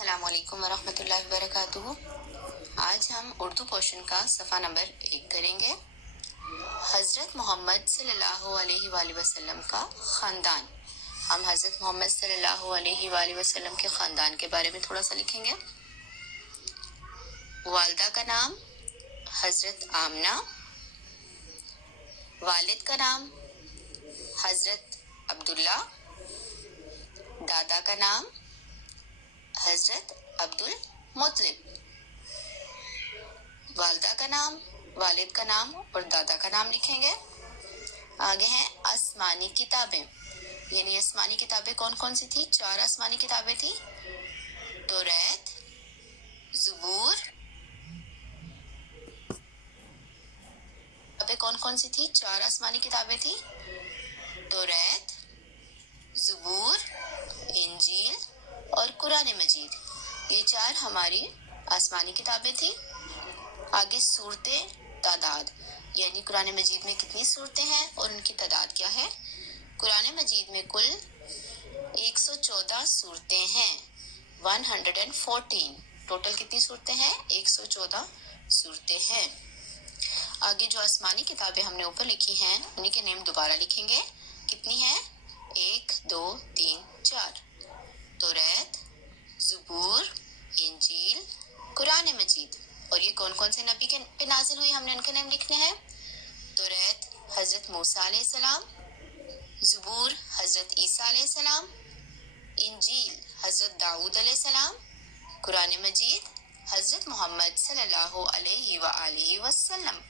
السلام علیکم ورحمۃ اللہ وبرکاتہ۔ آج ہم اردو پورشن کا صفحہ نمبر 1 کریں گے۔ حضرت محمد صلی اللہ علیہ وآلہ وسلم کا خاندان۔ ہم حضرت محمد صلی اللہ علیہ وآلہ وسلم کے خاندان کے بارے میں تھوڑا سا لکھیں گے۔ والدہ کا نام حضرت آمنہ، والد کا نام حضرت عبداللہ، دادا کا نام حضرت عبد المطلب۔ والدہ کا نام، والد کا نام اور دادا کا نام لکھیں گے۔ آگے ہیں آسمانی کتابیں، یعنی آسمانی کتابیں کون کون سی تھی؟ 4 آسمانی کتابیں تھی، توریت، زبور۔ کون کون سی تھی؟ 4 آسمانی کتابیں تھی، توریت، زبور، انجیل اور قرآن مجید۔ یہ 4 ہماری آسمانی کتابیں تھی۔ آگے صورتیں، تعداد، یعنی قرآن مجید میں کتنی صورتیں ہیں اور ان کی تعداد کیا ہے؟ قرآن مجید میں کل 114 صورتیں ہیں، 114۔ ٹوٹل کتنی صورتیں ہیں؟ 114 صورتیں ہیں۔ آگے جو آسمانی کتابیں ہم نے اوپر لکھی ہیں انہی کے نیم دوبارہ لکھیں گے۔ کتنی ہیں؟ 1 2 3 4، توریت، زبور، انجیل، قرآن مجید۔ اور یہ کون کون سے نبی کے پہ نازل ہوئی، ہم نے ان کے نام لکھنے ہیں۔ توریت حضرت موسیٰ علیہ السلام، زبور حضرت عیسیٰ علیہ السلام، انجیل حضرت داؤد علیہ السلام، قرآن مجید حضرت محمد صلی اللہ علیہ وآلہ وسلم۔